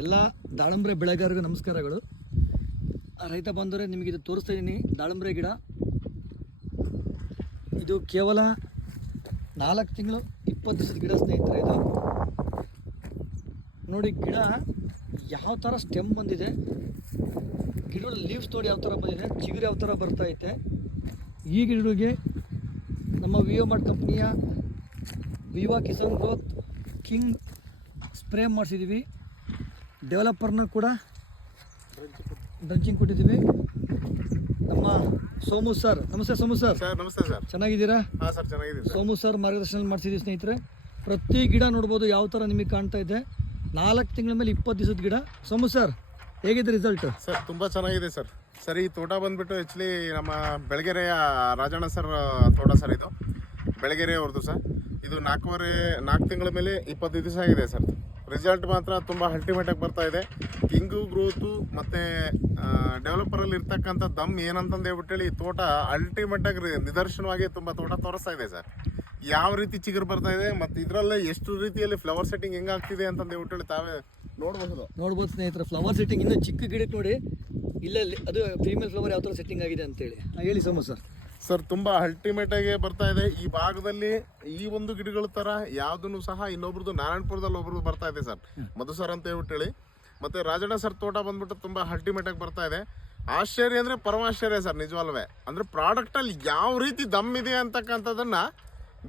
ಎಲ್ಲ ದಾಳಂಬ್ರೆ ಬೆಳೆಗಾರರಿಗೂ ನಮಸ್ಕಾರಗಳು. ರೈತ ಬಂದರೆ ನಿಮಗೆ ಇದು ತೋರಿಸ್ತಾ ಇದ್ದೀನಿ. ದಾಳಂಬ್ರೆ ಗಿಡ ಇದು ಕೇವಲ 4 ತಿಂಗಳು 20 ದಿವಸದ ಗಿಡ ಸ್ನೇಹಿತರೆ. ಇದು ನೋಡಿ, ಗಿಡ ಯಾವ ಥರ ಸ್ಟೆಮ್ ಬಂದಿದೆ, ಗಿಡದ ಲೀವ್ಸ್ ನೋಡಿ ಯಾವ ಥರ ಬಂದಿದೆ, ಚಿಗುರು ಯಾವ ಥರ ಬರ್ತೈತೆ. ಈ ಗಿಡಗಳಿಗೆ ನಮ್ಮ ವಿವೋಮಾರ್ಟ್ ಕಂಪ್ನಿಯ ವಿವಾ ಕಿಸಾನ್ ಗ್ರೋತ್ ಕಿಂಗ್ ಸ್ಪ್ರೇ ಮಾಡಿಸಿದ್ದೀವಿ. ಡೆವಲಪರ್ನ ಕೂಡ ಡ್ರಂಚಿಂಗ್ ಕೊಟ್ಟಿದ್ದೀವಿ. ನಮ್ಮ ಸೋಮು ಸರ್, ನಮಸ್ತೆ ಸೋಮು ಸರ್. ನಮಸ್ತೆ ಸರ್, ಚೆನ್ನಾಗಿದ್ದೀರಾ? ಹಾಂ ಸರ್, ಚೆನ್ನಾಗಿದ್ದೀನಿ. ಸೋಮು ಸರ್ ಮಾರ್ಗದರ್ಶನ ಮಾಡಿಸಿದ್ದೀವಿ ಸ್ನೇಹಿತರೆ. ಪ್ರತಿ ಗಿಡ ನೋಡ್ಬೋದು ಯಾವ ಥರ ನಿಮಗೆ ಕಾಣ್ತಾ ಇದೆ. 4 ತಿಂಗಳ ಮೇಲೆ 20 ದಿವಸದ ಗಿಡ. ಸೋಮು ಸರ್, ಹೇಗಿದೆ ರಿಸಲ್ಟ್? ಸರ್ ತುಂಬ ಚೆನ್ನಾಗಿದೆ ಸರ್. ಸರ್ ಈ ತೋಟ ಬಂದ್ಬಿಟ್ಟು ಆ್ಯಕ್ಚುಲಿ ನಮ್ಮ ಬೆಳಗೆರೆಯ ರಾಜಣ್ಣ ಸರ್ ತೋಟ ಸರ್. ಇದು ಬೆಳಗೆರೆ ಅವ್ರದ್ದು ಸರ್. ಇದು 4 ತಿಂಗಳ ಮೇಲೆ 25 ದಿವಸ ಆಗಿದೆ ಸರ್. ರಿಸಲ್ಟ್ ಮಾತ್ರ ತುಂಬ ಅಲ್ಟಿಮೇಟಾಗಿ ಬರ್ತಾ ಇದೆ. ಕಿಂಗು ಗ್ರೋತು ಮತ್ತು ಡೆವಲಪರಲ್ಲಿ ಇರ್ತಕ್ಕಂಥ ದಮ್ ಏನಂತಂದು ಹೇಳ್ಬಿಟ್ಟೇಳಿ ಈ ತೋಟ ಅಲ್ಟಿಮೇಟಾಗಿ ನಿದರ್ಶನವಾಗಿ ತುಂಬ ತೋಟ ತೋರಿಸ್ತಾ ಇದೆ ಸರ್. ಯಾವ ರೀತಿ ಚಿಗುರು ಬರ್ತಾ ಇದೆ ಮತ್ತು ಇದರಲ್ಲೇ ಎಷ್ಟು ರೀತಿಯಲ್ಲಿ ಫ್ಲವರ್ ಸೆಟ್ಟಿಂಗ್ ಹೆಂಗಾಗ್ತಿದೆ ಅಂತಂದು ಹೇಳ್ಬಿಟ್ಟೇಳಿ ತಾವೇ ನೋಡ್ಬೋದು ಸ್ನೇಹಿತರೆ. ಫ್ಲವರ್ ಸೆಟ್ಟಿಂಗ್ ಇನ್ನೂ ಚಿಕ್ಕ ಗಿಡಕ್ಕೆ ನೋಡಿ, ಇಲ್ಲೇ ಅದು ಫೀಮೇಲ್ ಫ್ಲವರ್ ಯಾವ ಥರ ಸೆಟ್ಟಿಂಗ್ ಆಗಿದೆ ಅಂತೇಳಿ ಹೇಳಿ ಸೋಮು ಸರ್. ಸರ್ ತುಂಬ ಅಲ್ಟಿಮೇಟಾಗಿ ಬರ್ತಾ ಇದೆ. ಈ ಭಾಗದಲ್ಲಿ ಈ ಒಂದು ಗಿಡಗಳ ಥರ ಯಾವುದೂ ಸಹ ಇನ್ನೊಬ್ರದ್ದು ನಾರಾಯಣಪುರದಲ್ಲಿ ಒಬ್ರದ್ದು ಬರ್ತಾ ಇದೆ ಸರ್, ಮಧು ಸರ್ ಅಂತ ಹೇಳ್ಬಿಟ್ಟೇಳಿ. ಮತ್ತು ರಾಜಣ್ಣ ಸರ್ ತೋಟ ಬಂದ್ಬಿಟ್ಟು ತುಂಬ ಅಲ್ಟಿಮೇಟಾಗಿ ಬರ್ತಾ ಇದೆ. ಆಶ್ಚರ್ಯ ಅಂದರೆ ಪರಮಾಶ್ಚರ್ಯ ಸರ್, ನಿಜವಲ್ವೇ. ಅಂದರೆ ಪ್ರಾಡಕ್ಟಲ್ಲಿ ಯಾವ ರೀತಿ ದಮ್ ಇದೆ ಅಂತಕ್ಕಂಥದ್ದನ್ನು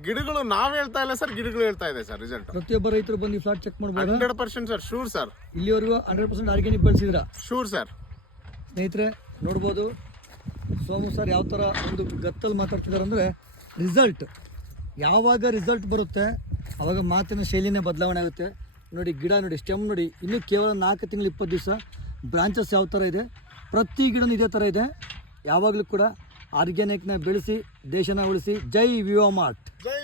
ಗಿಡಗಳು ನಾವು ಹೇಳ್ತಾ ಇಲ್ಲ ಸರ್, ಗಿಡಗಳು ಹೇಳ್ತಾ ಇದೆ ಸರ್. ರಿಸಲ್ಟ್ ಪ್ರತಿಯೊಬ್ಬ ರೈತರು ಬಂದು ಫ್ಲಾಟ್ ಚೆಕ್ ಮಾಡ್ಬೋದು. 100% ಸರ್, ಶೂರ್ ಸರ್. ಇಲ್ಲಿವರೆಗೂ 100% ಆರ್ಗ್ಯಾನಿಕ್ ಬಳಸಿದ್ರ? Sure sir. ಸ್ನೇಹಿತರೆ ನೋಡ್ಬೋದು ಸೋಮು ಸರ್ ಯಾವ ಥರ ಒಂದು ಗತ್ತಲ್ಲಿ ಮಾತಾಡ್ತಿದ್ದಾರೆ ಅಂದರೆ, ರಿಸಲ್ಟ್ ಯಾವಾಗ ರಿಸಲ್ಟ್ ಬರುತ್ತೆ ಆವಾಗ ಮಾತಿನ ಶೈಲಿನೇ ಬದಲಾವಣೆ ಆಗುತ್ತೆ. ನೋಡಿ ಗಿಡ ನೋಡಿ, ಸ್ಟೆಮ್ ನೋಡಿ, ಇನ್ನೂ ಕೇವಲ 4 ತಿಂಗಳು 20 ದಿವಸ. ಬ್ರಾಂಚಸ್ ಯಾವ ಥರ ಇದೆ, ಪ್ರತಿ ಗಿಡನೂ ಇದೇ ಥರ ಇದೆ. ಯಾವಾಗಲೂ ಕೂಡ ಆರ್ಗ್ಯಾನಿಕ್ನ ಬೆಳೆಸಿ ದೇಶನ ಉಳಿಸಿ. ಜೈ ವಿವೋಮಾರ್ಟ್. ಜೈ.